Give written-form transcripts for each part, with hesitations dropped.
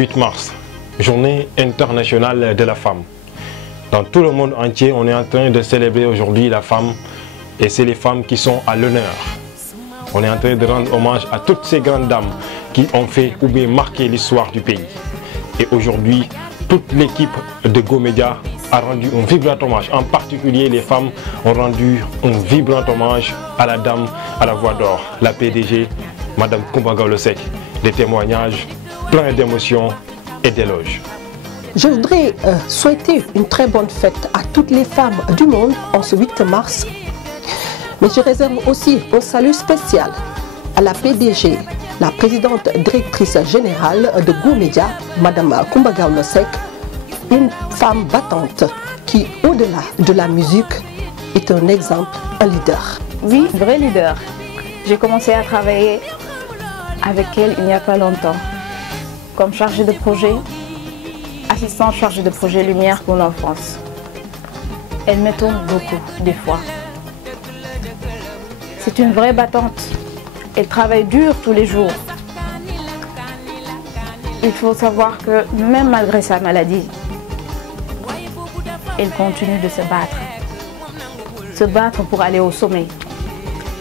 8 mars, journée internationale de la femme. Dans tout le monde entier, on est en train de célébrer aujourd'hui la femme et c'est les femmes qui sont à l'honneur. On est en train de rendre hommage à toutes ces grandes dames qui ont fait ou bien marqué l'histoire du pays. Et aujourd'hui, toute l'équipe de Go Media a rendu un vibrant hommage. En particulier, les femmes ont rendu un vibrant hommage à la dame à la voix d'or, la PDG, Madame Coumba Gawlo Seck. Des témoignages pleins d'émotions et d'éloges. Je voudrais souhaiter une très bonne fête à toutes les femmes du monde en ce 8 mars. Mais je réserve aussi un salut spécial à la PDG, la présidente directrice générale de Go Media, Madame Coumba Gawlo Seck, une femme battante qui, au-delà de la musique, est un exemple, un leader. Oui, vrai leader. J'ai commencé à travailler avec elle il n'y a pas longtemps, comme chargée de projet, assistante chargée de projet Lumière pour l'enfance. Elle m'étonne beaucoup, des fois. C'est une vraie battante. Elle travaille dur tous les jours. Il faut savoir que même malgré sa maladie, elle continue de se battre. Se battre pour aller au sommet.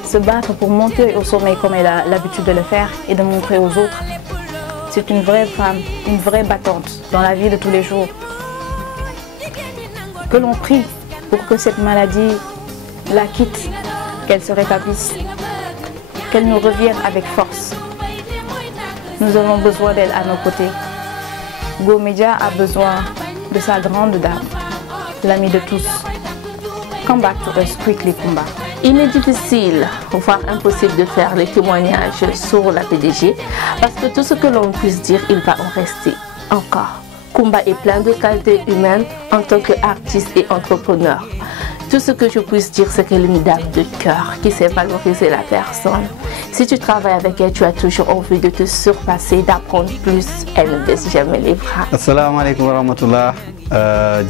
Se battre pour monter au sommet comme elle a l'habitude de le faire et de montrer aux autres. C'est une vraie femme, une vraie battante dans la vie de tous les jours. Que l'on prie pour que cette maladie la quitte, qu'elle se rétablisse, qu'elle nous revienne avec force. Nous avons besoin d'elle à nos côtés. Go Media a besoin de sa grande dame, l'amie de tous. Come back to us quickly, Coumba. Il est difficile, voire impossible de faire les témoignages sur la PDG parce que tout ce que l'on puisse dire, il va en rester encore. Coumba est plein de qualités humaines en tant qu'artiste et entrepreneur. Tout ce que je puisse dire, c'est qu'elle est une dame de cœur qui sait valoriser la personne. Si tu travailles avec elle, tu as toujours envie de te surpasser, d'apprendre plus. Elle ne baisse jamais les bras. Assalamu alaikum wa rahmatullah.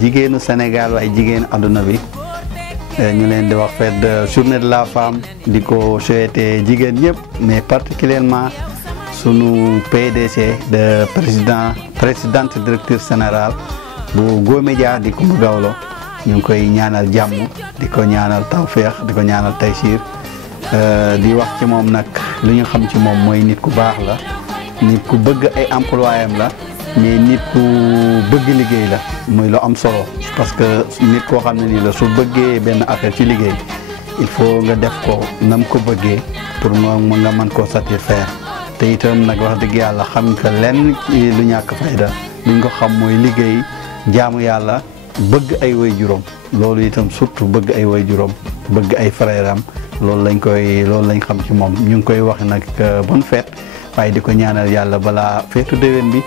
Jigéenu Sénégal waaye jigéenu àdduna bi ñu leen di wax fête de journée de la femme di ko souhaiter jigéen ñëpp mais particulièrement sunu PDC de présidente directrice générale bu Go Media di Coumba Gawlo ñu ngi koy ñaanal jàmm di ko ñaanal tawféex di ko ñaanal taysir di wax ci moom nag li ñu xam ci moom mooy nit ku baax la nit ku bëgg ay employé am la mais nit ku bëgg liggéey la muy lu am solo parce que nit koo xam ne nii la su bëggee benn affaire ci liggéey il faut nga def ko nam ko bëggee pour nga mën koo satisfaire te itam nag wax dëgg yàlla xam nga lenn ci lu ñàkk fayda luñ ko xam mooy liggéey jaamu yàlla bëgg ay way juróom loolu itam surtout bëgg ay way juróom bëgg ay frère am loolu lañ xam ci moom ñu ngi koy wax nag bonne fête waaye di ko ñaanal yàlla balaa feetu déwén bi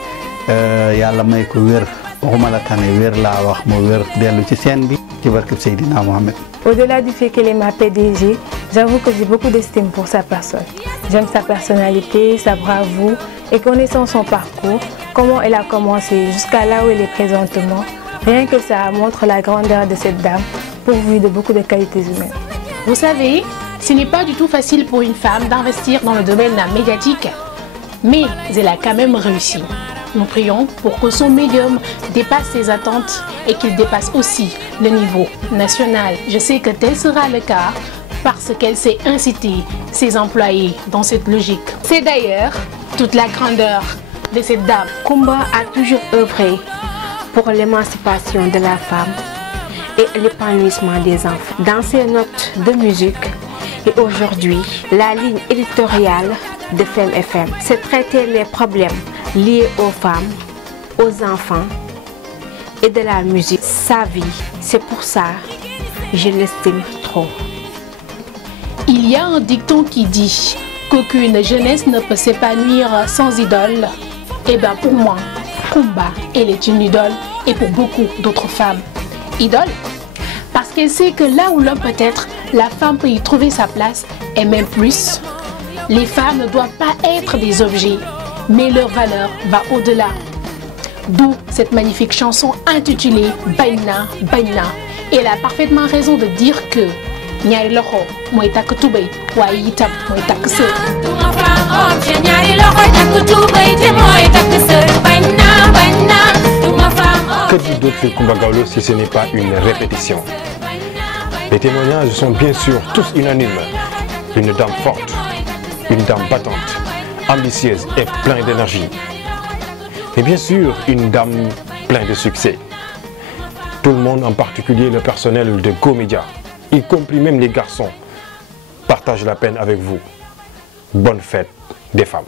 yàlla may ko wér waxuma la tane wér laa wax mu wér dellu ci scène bi ci barkeb Seydina Mohamed. Au-delà du fait qu'elle est ma PDG, j'avoue que j'ai beaucoup d'estime pour sa personne. J'aime sa personnalité, sa bravoure et connaissant son parcours, comment elle a commencé jusqu'à là où elle est présentement. Rien que ça montre la grandeur de cette dame, pourvue de beaucoup de qualités humaines. Vous savez, ce n'est pas du tout facile pour une femme d'investir dans le domaine médiatique, mais elle a quand même réussi. Nous prions pour que son médium dépasse ses attentes et qu'il dépasse aussi le niveau national. Je sais que tel sera le cas parce qu'elle sait inciter ses employés dans cette logique. C'est d'ailleurs toute la grandeur de cette dame. Coumba a toujours œuvré pour l'émancipation de la femme et l'épanouissement des enfants. Dans ses notes de musique et aujourd'hui, la ligne éditoriale de Femme FM, c'est traiter les problèmes liés aux femmes, aux enfants et de la musique. Sa vie, c'est pour ça que je l'estime trop. Il y a un dicton qui dit qu'aucune jeunesse ne peut s'épanouir sans idole. Et bien pour moi, Coumba, elle est une idole et pour beaucoup d'autres femmes. Idole parce qu'elle sait que là où l'homme peut être, la femme peut y trouver sa place et même plus. Les femmes ne doivent pas être des objets, mais leur valeur va au-delà. D'où cette magnifique chanson intitulée Baina Baina. Et elle a parfaitement raison de dire que ñaari loxo mooy takk tubéy waaye itam mooy takk sër. sur Coumba Gawlo si ce n'est pas une répétition. Les témoignages sont bien sûr tous unanimes. Une dame forte, une dame battante, ambitieuse et pleine d'énergie. Et bien sûr, une dame pleine de succès. Tout le monde, en particulier le personnel de Go Media, y compris même les garçons, partagent la peine avec vous. Bonne fête des femmes.